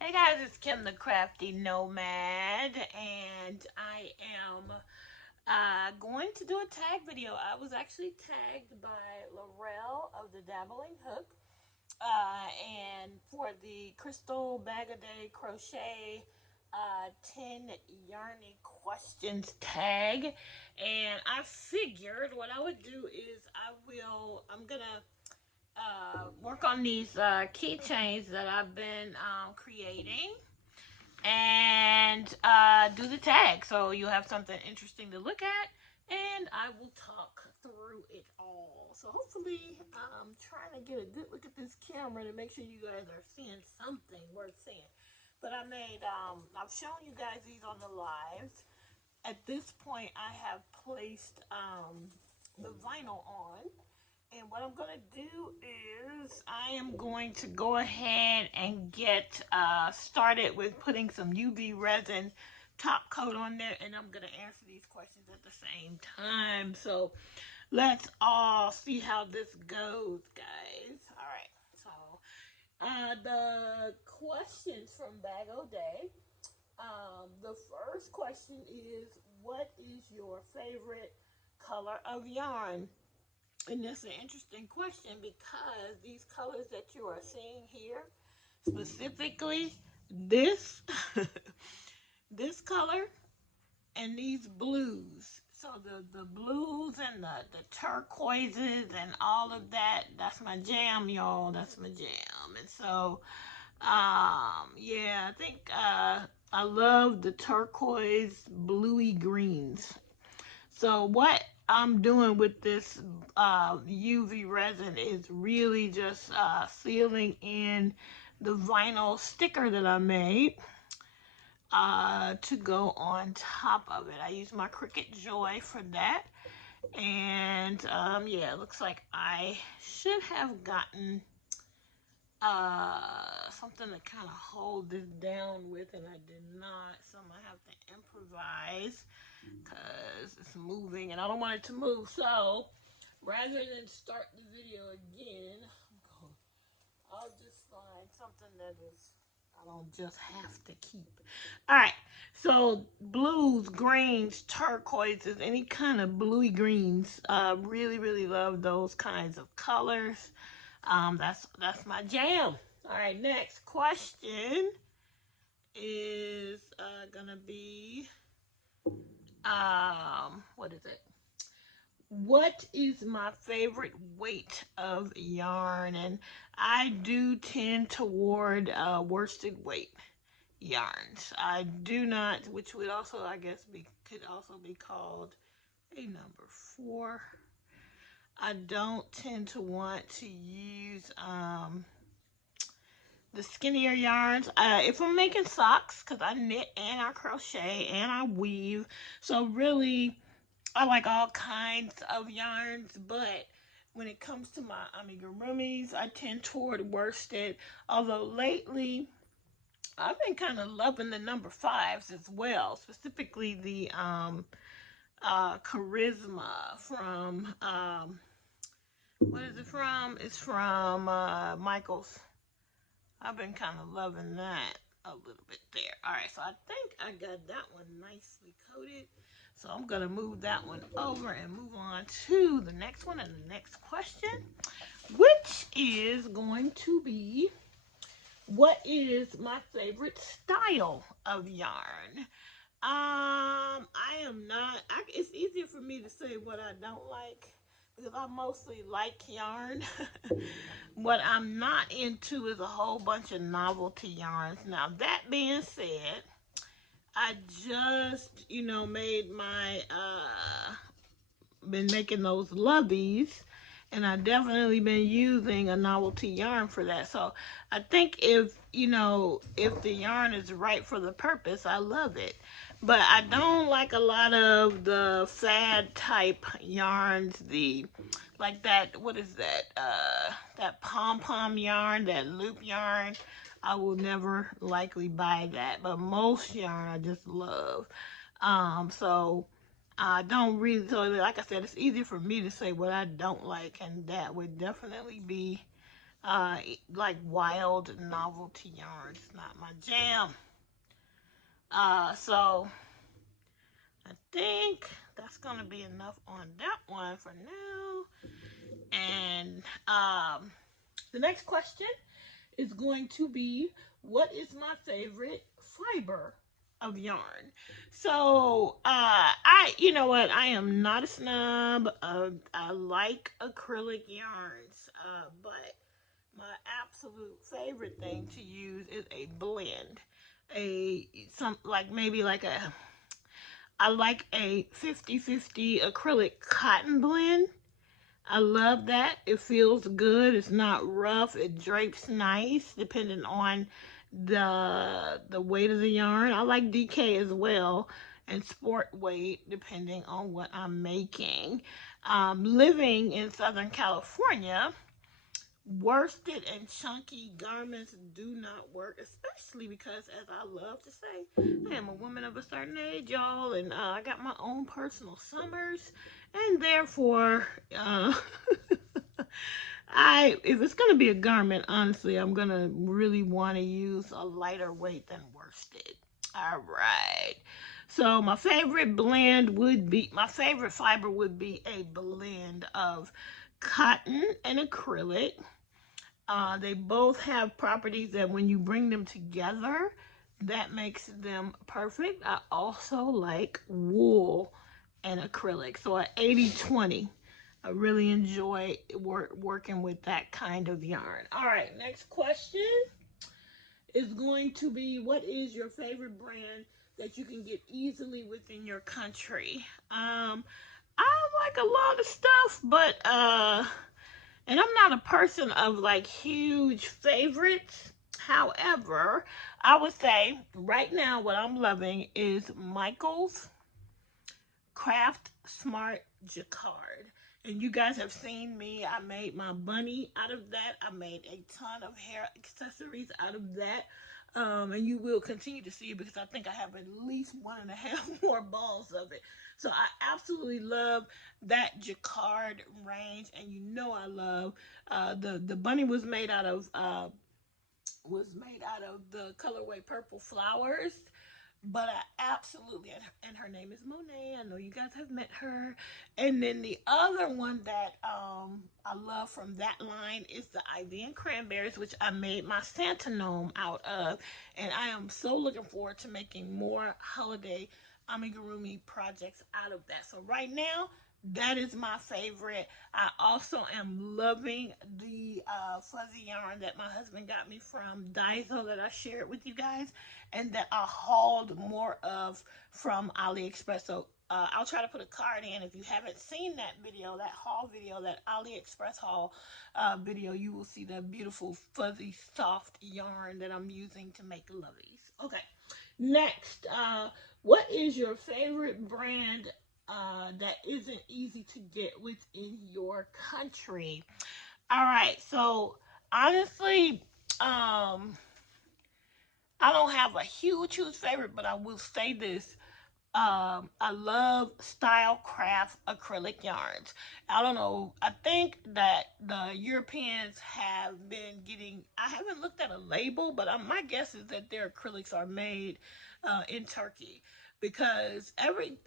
Hey guys, it's Kim the Crafty Nomad, and I am going to do a tag video. I was actually tagged by Laurel of the Dabbling Hook, and for the Crystal Bag a Day Crochet 10 Yarny Questions tag. And I figured what I would do is I'm gonna work on these keychains that I've been creating and do the tag. So you'll have something interesting to look at, and I will talk through it all. So hopefully, I'm trying to get a good look at this camera to make sure you guys are seeing something worth seeing. But I've shown you guys these on the lives. At this point, I have placed the vinyl on. And what I'm going to do is I am going to go ahead and get started with putting some UV resin top coat on there. And I'm going to answer these questions at the same time. So let's all see how this goes, guys. All right. So the questions from Bag O Day. The first question is, what is your favorite color of yarn? And that's an interesting question because these colors that you are seeing here, specifically this, this color and these blues. So the blues and the turquoises and all of that, that's my jam, y'all. That's my jam. And so, yeah, I think I love the turquoise bluey greens. So what I'm doing with this UV resin is really just sealing in the vinyl sticker that I made to go on top of it. I use my Cricut Joy for that. And yeah, it looks like I should have gotten something to kind of hold this down with, and I did not. So I'm going to have to improvise because it's moving and I don't want it to move. So rather than start the video again, I'll just find something that is I don't just have to keep. All right. So blues, greens, turquoises, any kind of bluey greens. Really, really love those kinds of colors. That's my jam. All right. Next question is gonna be what is it? What is my favorite weight of yarn? And I do tend toward worsted weight yarns. I do not, which would also, I guess, could also be called a number 4. I don't tend to want to use the skinnier yarns. If I'm making socks, because I knit and I crochet and I weave, so really I like all kinds of yarns, but when it comes to my amigurumis, I tend toward worsted. Although lately, I've been kind of loving the number 5s as well, specifically the Charisma from, what is it from? It's from Michaels. I've been kind of loving that a little bit there. All right, so I think I got that one nicely coated. So I'm going to move that one over and move on to the next one and the next question, which is going to be, what is my favorite style of yarn? I am not, it's easier for me to say what I don't like because I mostly like yarn. What I'm not into is a whole bunch of novelty yarns. Now, that being said, I just, made my, been making those loveys, and I definitely been using a novelty yarn for that. So I think if the yarn is right for the purpose, I love it. But I don't like a lot of the fad type yarns, like that, what is that? That pom-pom yarn, that loop yarn. I will never likely buy that, but most yarn I just love. So I don't really, so like I said, it's easy for me to say what I don't like, and that would definitely be like wild novelty yarns. Not my jam. So I think that's gonna be enough on that one for now. And the next question is going to be, what is my favorite fiber of yarn? So, you know what? I am not a snob. I like acrylic yarns, but my absolute favorite thing to use is a blend. Maybe like I like a 50-50 acrylic cotton blend. I love that. It feels good. It's not rough. It drapes nice depending on the weight of the yarn. I like DK as well, and sport weight depending on what I'm making. Living in Southern California, worsted and chunky garments do not work, especially because, as I love to say, I am a woman of a certain age, y'all, and I got my own personal summers, and therefore, if it's gonna be a garment, honestly, I'm gonna really want to use a lighter weight than worsted. All right. So my favorite fiber would be a blend of cotton and acrylic. They both have properties that when you bring them together, that makes them perfect. I also like wool and acrylic. So at 80-20, I really enjoy working with that kind of yarn. All right, next question is going to be, what is your favorite brand that you can get easily within your country? I like a lot of stuff, but and I'm not a person of like huge favorites. However, I would say right now what I'm loving is Michael's Craft Smart Jacquard. And you guys have seen me. I made my bunny out of that. I made a ton of hair accessories out of that. And you will continue to see it because I think I have at least 1.5 more balls of it. So I absolutely love that Jacquard range, and you know I love the bunny was made out of the colorway Purple Flowers. But I absolutely, and her name is Monet. I know you guys have met her. And then the other one that I love from that line is the Ivy and Cranberries, which I made my Santa gnome out of. And I am so looking forward to making more holiday amigurumi projects out of that. So right now, that is my favorite. I also am loving the fuzzy yarn that my husband got me from Daiso that I shared with you guys, and that I hauled more of from AliExpress. So I'll try to put a card in. If you haven't seen that video, that haul video, that AliExpress haul video, you will see that beautiful fuzzy soft yarn that I'm using to make loveys. Okay, next, what is your favorite brand that isn't easy to get within your country? All right, so honestly, I don't have a huge favorite, but I will say this. I love Style Craft acrylic yarns. I don't know. I think that the Europeans have been getting. I haven't looked at a label, but my guess is that their acrylics are made in Turkey, because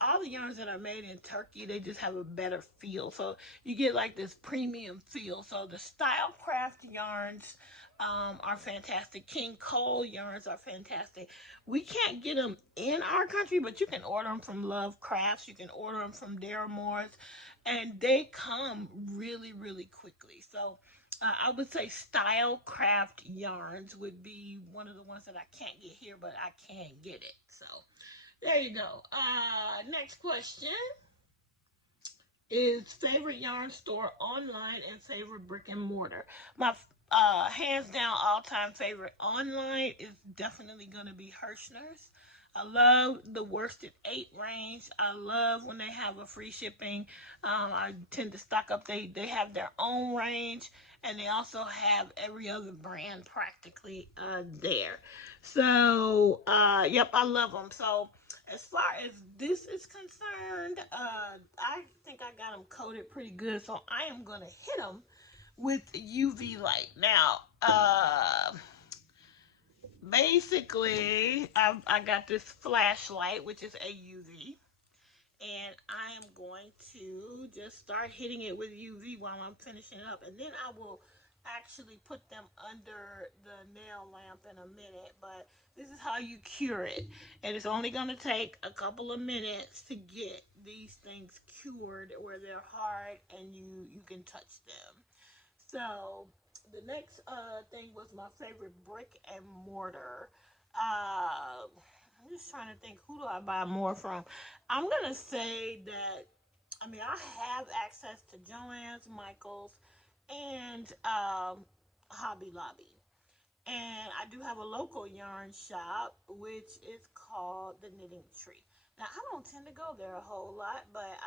all the yarns that are made in Turkey, they just have a better feel. So you get like this premium feel. So the Style Craft yarns are fantastic. King Cole yarns are fantastic. We can't get them in our country, but you can order them from Love Crafts. You can order them from Daramore's, and they come really quickly. So I would say Style Craft yarns would be one of the ones that I can't get here, but I can get it. So there you go. Next question is favorite yarn store online and favorite brick and mortar. My hands down all time favorite online is definitely going to be Hirschner's. I love the worsted 8 range. I love when they have a free shipping. I tend to stock up. They have their own range, and they also have every other brand practically there. So, yep, I love them. So, as far as this is concerned, I think I got them coated pretty good. So, I am going to hit them with UV light. Now, basically, I got this flashlight, which is a UV, and I am going to just start hitting it with UV while I'm finishing up, and then I will actually put them under the nail lamp in a minute. But this is how you cure it, and it's only going to take a couple of minutes to get these things cured where they're hard and you can touch them. So the next thing was my favorite brick and mortar. I'm just trying to think, who do I buy more from? I'm gonna say that, I mean, I have access to Joann's, Michaels, and Hobby Lobby. And I do have a local yarn shop, which is called the Knitting Tree. Now, I don't tend to go there a whole lot, but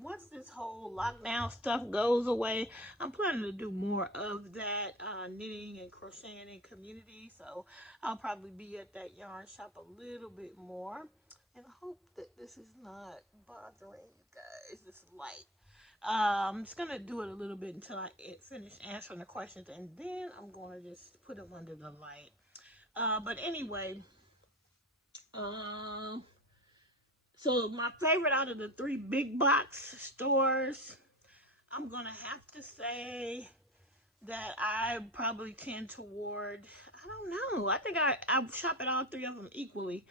once this whole lockdown stuff goes away, I'm planning to do more of that knitting and crocheting in community. So I'll probably be at that yarn shop a little bit more. And I hope that this is not bothering you guys, this light. I'm just gonna do it a little bit until I finish answering the questions, and then I'm gonna just put them under the light. But anyway, um, so my favorite out of the three big box stores, I'm gonna have to say that I probably tend toward. I don't know. I think I shop at all three of them equally.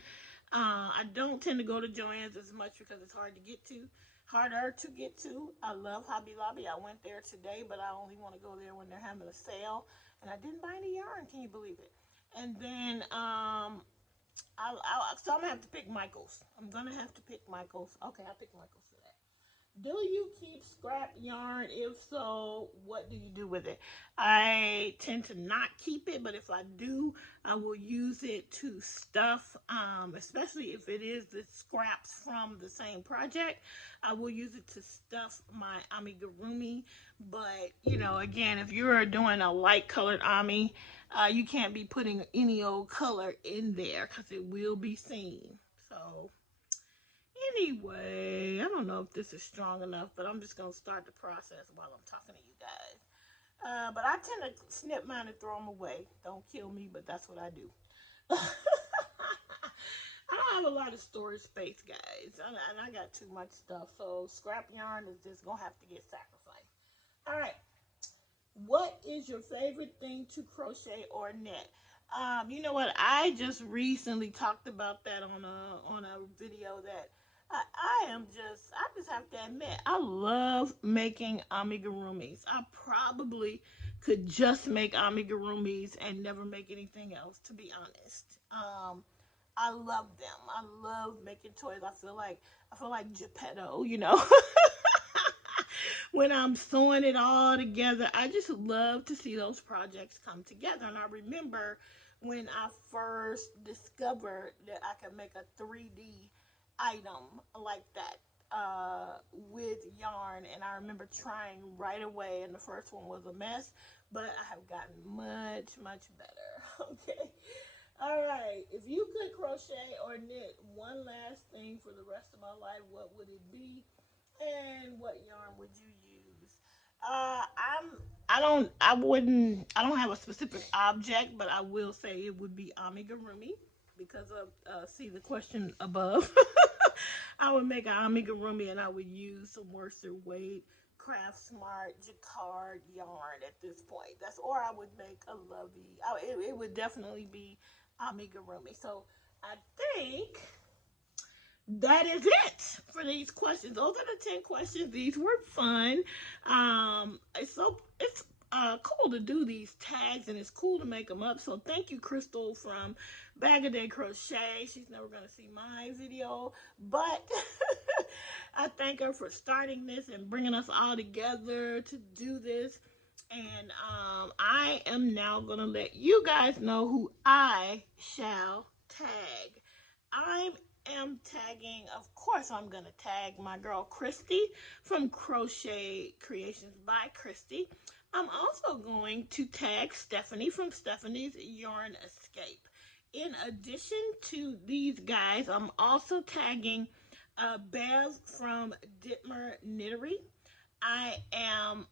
I don't tend to go to Joann's as much because it's harder to get to. I love Hobby Lobby. I went there today, but I only want to go there when they're having a sale. And I didn't buy any yarn. Can you believe it? And then so I'm gonna have to pick Michaels. I'm gonna have to pick Michaels. Okay, I'll pick Michaels for that. Do you keep scrap yarn? If so, what do you do with it? I tend to not keep it, but if I do, I will use it to stuff, especially if it is the scraps from the same project. I will use it to stuff my amigurumi. But, again, if you're doing a light colored ami, you can't be putting any old color in there because it will be seen. So anyway, I don't know if this is strong enough, but I'm just going to start the process while I'm talking to you guys. But I tend to snip mine and throw them away. Don't kill me, but that's what I do. I don't have a lot of storage space, guys, and I got too much stuff, so scrap yarn is just going to have to get sacrificed. All right. What is your favorite thing to crochet or knit? You know what? I just recently talked about that on a video that I just have to admit, I love making amigurumis. I probably could just make amigurumis and never make anything else, to be honest. I love them. I love making toys. I feel like Geppetto. When I'm sewing it all together. I just love to see those projects come together. And I remember when I first discovered that I could make a 3D item like that with yarn. And I remember trying right away, and the first one was a mess, but I have gotten much, much better. Okay. All right. If you could crochet or knit one last thing for the rest of my life, what would it be? And what yarn would you use? I don't have a specific object, but I will say it would be amigurumi because of, see the question above. I would make an amigurumi and I would use some worsted weight, craft smart, jacquard yarn at this point. Or I would make a lovey. It would definitely be amigurumi. So I think that is it for these questions. Those are the 10 questions. These were fun. It's cool to do these tags, and it's cool to make them up. So thank you, Crystal from Bag a Day Crochet. She's never going to see my video, but I thank her for starting this and bringing us all together to do this. And I am now going to let you guys know who I shall tag. I am tagging, of course, I'm going to tag my girl Christy from Crochet Creations by Christy. I'm also going to tag Stephanie from Stephanie's Yarn Escape. In addition to these guys, I'm also tagging Bev from Dittmer Knittery. I am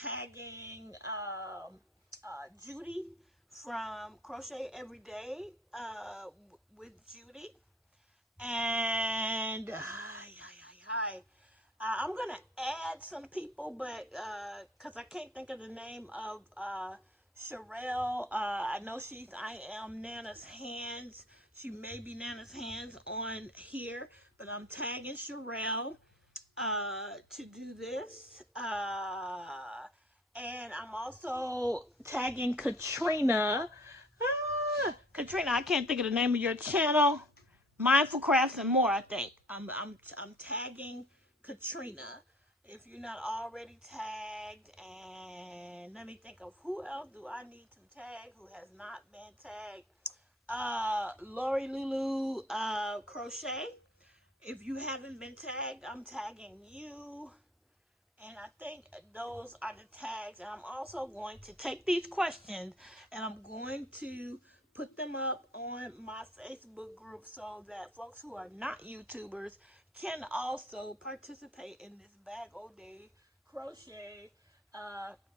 tagging Judy from Crochet Every Day with Judy. And I'm gonna add some people, but because I can't think of the name of Sherelle. I know she's I am Nana's Hands. She may be Nana's Hands on here, but I'm tagging Sherelle to do this. And I'm also tagging Katrina. Katrina, I can't think of the name of your channel. Mindful Crafts and More, I think. I'm tagging Katrina. If you're not already tagged, and let me think of who else do I need to tag who has not been tagged. Lori Lulu Crochet. If you haven't been tagged, I'm tagging you. And I think those are the tags. And I'm also going to take these questions and I'm going to put them up on my Facebook group so that folks who are not YouTubers can also participate in this Bag O' Day Crochet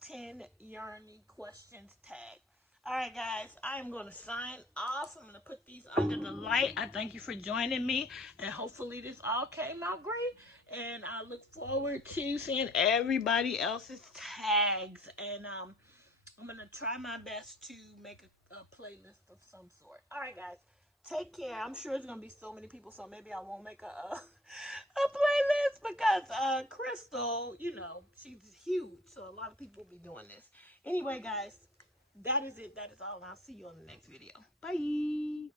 10 Yarny Questions tag. Alright guys, I am going to sign off. I'm going to put these under the light. I thank you for joining me, and hopefully this all came out great. And I look forward to seeing everybody else's tags. And I'm going to try my best to make a playlist of some sort. Alright guys, take care. I'm sure there's going to be so many people, so maybe I won't make a playlist because Crystal, you know, she's huge. So a lot of people will be doing this. Anyway guys, that is it. That is all. And I'll see you on the next video. Bye.